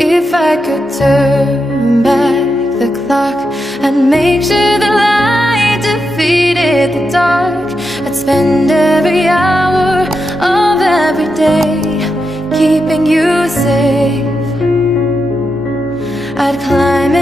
If I could turn back the clock and make sure the light defeated the dark, I'd spend every hour of every day keeping you safe. I'd climb